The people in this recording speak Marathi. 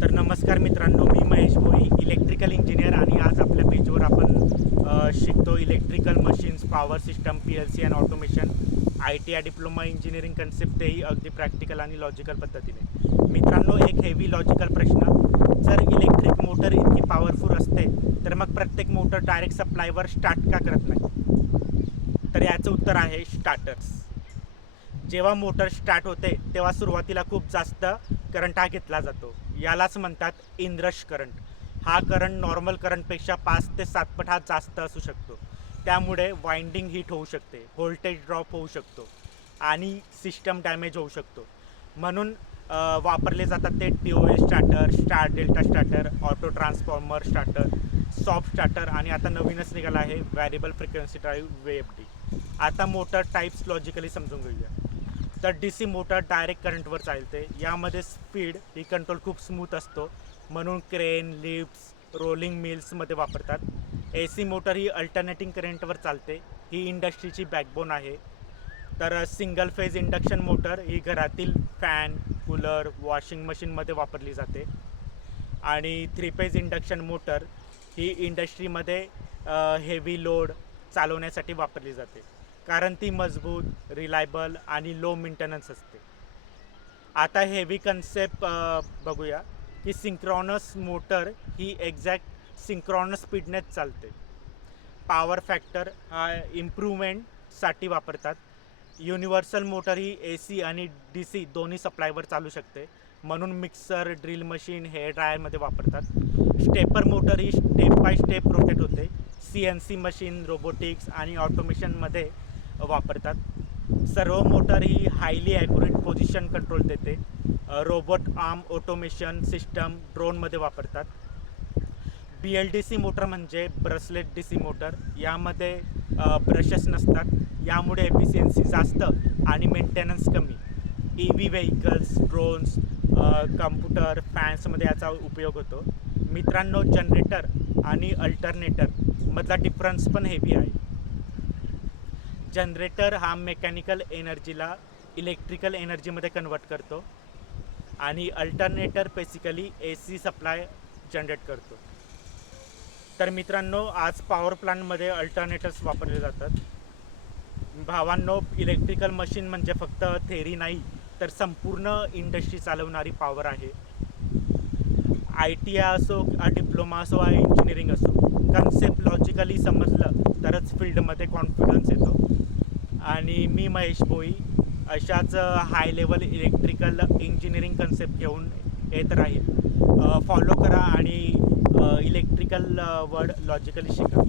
तर नमस्कार मित्रांनो, मी महेश भोई, इलेक्ट्रिकल इंजिनियर. आणि आज आपल्या पेजवर आपण शिकतो electrical machines, power system, PLC and automation, ITI diploma engineering concept, तेही अगदी प्रॅक्टिकल आणि लॉजिकल पद्धतीने. मित्रांनो, एक हेवी लॉजिकल प्रश्न: जर इलेक्ट्रिक मोटर इतकी पॉवरफुल असते तर मग प्रत्येक मोटर डायरेक्ट सप्लायवर स्टार्ट का करत नाही? तर याचं उत्तर आहे स्टार्टर्स. जेव्हा मोटर स्टार्ट होते तेव्हा सुरुवातीला खूप जास्त करंट हा घेतला जातो. यालाच म्हणतात इनरश करंट. हा करंट नॉर्मल करंटपेक्षा 5 ते 7 पट हा जास्त असू शकतो. त्यामुळे वाइंडिंग हीट होऊ शकते, व्होल्टेज ड्रॉप होऊ शकतो आणि सिस्टम डॅमेज होऊ शकतो. म्हणून वापरले जातात ते TOS starter, star delta starter, auto transformer starter, soft starter आणि आता नवीनच निघाला आहे व्हेरिएबल फ्रिक्वेन्सी ड्राईव्ह VFD. आता मोटर टाईप्स लॉजिकली समजून घेऊया. तर DC मोटर डायरेक्ट करंटवर चालते. यामध्ये स्पीड ही कंट्रोल खूप स्मूथ असतो, म्हणून क्रेन, लिफ्ट्स, रोलिंग मिल्समध्ये वापरतात. AC मोटर ही अल्टरनेटिंग करंटवर चालते. ही इंडस्ट्रीची बॅकबोन आहे. तर सिंगल फेज इंडक्शन मोटर ही घरातील फॅन, कूलर, वॉशिंग मशीनमध्ये वापरली जाते. आणि 3 फेज इंडक्शन मोटर ही इंडस्ट्रीमध्ये हेवी लोड चालवण्यासाठी वापरली जाते, कारण ती मजबूत, रिलायबल आणि लो मेंटेनन्स असते. आता हेवी कन्सेप्ट बघूया की सिंक्रोनस मोटर ही एक्झॅक्ट सिंक्रोनस स्पीडनेच चालते. पॉवर फॅक्टर हा इम्प्रूव्हमेंटसाठी वापरतात. युनिव्हर्सल मोटर ही AC आणि DC दोन्ही सप्लायवर चालू शकते, म्हणून मिक्सर, ड्रिल मशीन, हेअर ड्रायरमध्ये वापरतात. Stepper motor he step by step rotate होते. CNC मशीन, रोबोटिक्स आणि ऑटोमेशनमध्ये वापरतात. सर्वो मोटर ही हायली ॲक्युरेट पोझिशन कंट्रोल देते. रोबोट आर्म ऑटोमेशन सिस्टम ड्रोनमध्ये वापरतात. BLDC मोटर म्हणजे ब्रशलेस DC मोटर. यामध्ये ब्रशेस नसतात, यामुळे एफिशियन्सी जास्त आणि मेंटेनन्स कमी. EV व्हेकल्स, ड्रोन्स, कम्प्युटर, फॅन्समध्ये याचा उपयोग होतो. मित्रांनो, जनरेटर आणि अल्टरनेटर मधला डिफरन्स पण हेवी आहे. जनरेटर हा मेकॅनिकल एनर्जीला इलेक्ट्रिकल एनर्जीमध्ये कन्वर्ट करतो आणि alternator basically AC supply generate करतो. तर मित्रांनो, आज पॉवर प्लांटमध्ये अल्टरनेटर्स वापरले जातात. भावांनो, इलेक्ट्रिकल मशीन म्हणजे फक्त थेरी नाही, तर संपूर्ण इंडस्ट्री चालवणारी पॉवर आहे. ITI असो, डिप्लोमा असो, इंजिनिअरिंग असो, कन्सेप्ट लॉजिकली समजलं तरच फील्डमध्ये कॉन्फिडन्स येतो. आणि मी महेश भोई अशाच high level electrical engineering concept घेऊन येत राहील. फॉलो करा आणि इलेक्ट्रिकल वर्ड लॉजिकली शिका.